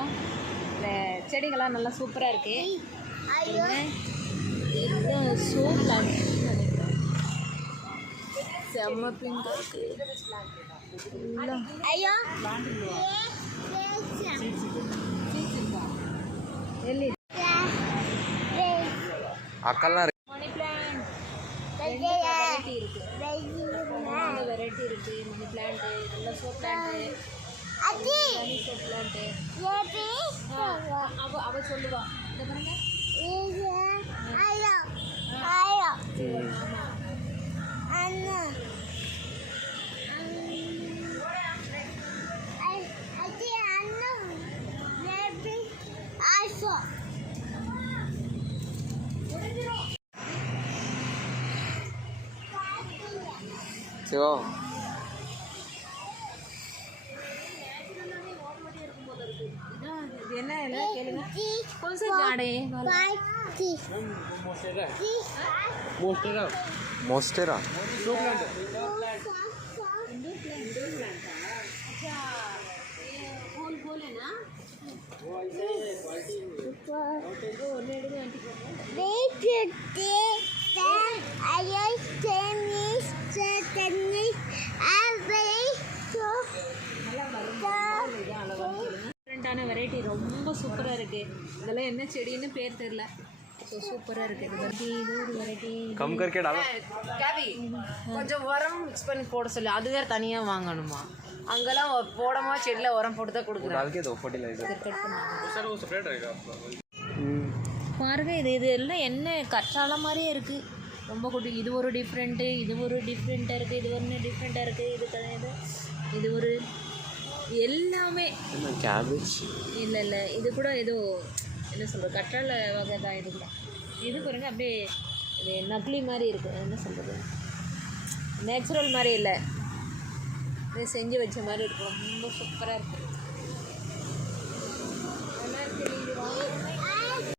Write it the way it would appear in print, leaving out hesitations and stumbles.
வந்திருக்கோம். இந்த செடிங்கள்லாம் நல்லா சூப்பராக இருக்குது. இதுதான் ஷோ பிளான்ட் நினைக்கிறேன். செம்ம பிங்காக இருக்குது. அக்கெல்லாம் மணி பிளான்ட் வெரைட்டி இருக்குது. வெரைட்டி இருக்குது. மணி பிளான்ட்டு, நல்லா ஷோ பிளான்ட்டு, தனி ஷோ பிளான்ட்டு. அவ சொல்லுவா இந்த பாருங்க. சிவா என்ன கேளுங்க கொஞ்சம் ஜாடே मोस्टेरा டிஃப்ரெண்ட்டான வெரைட்டி ரொம்ப சூப்பராக இருக்குது. இதெல்லாம் என்ன செடின்னு பேர் தெரியல. ஸோ சூப்பராக இருக்குது. இது ஒரு வெரைட்டி. कम करके डालो. கேவி கொஞ்சம் உரம் மிக்ஸ் பண்ணி போட சொல்லி அது வேறு தனியாக வாங்கணுமா? அங்கெல்லாம் போடமா செடியில் உரம் போட்டு தான் கொடுக்குறாங்க. डाल के दो फर्टिलाइजर. सर वो सेपरेट रहेगा आपका. பாருங்க இது எல்லாம் என்ன கற்றாழை மாதிரியே இருக்குது. ரொம்ப குட்டி. இது ஒரு டிஃப்ரெண்ட்டு, இது ஒரு டிஃப்ரெண்ட்டாக இருக்குது, இது ஒன்று டிஃப்ரெண்ட்டாக இருக்குது, இது ஒரு எல்லாமே கேபேஜ் இல்லை இது கூட ஏதோ என்ன சொல்கிறது கற்றாழை வகை தான். இது கூட இது பாருங்க அப்படியே இது நக்லி மாதிரி இருக்குது. என்ன சொல்கிறது நேச்சுரல் மாதிரி இல்லை, இது செஞ்சு வச்ச மாதிரி இருக்கும். ரொம்ப சூப்பராக இருக்குது. நல்லா இருக்குது. நீங்கள் வாங்க.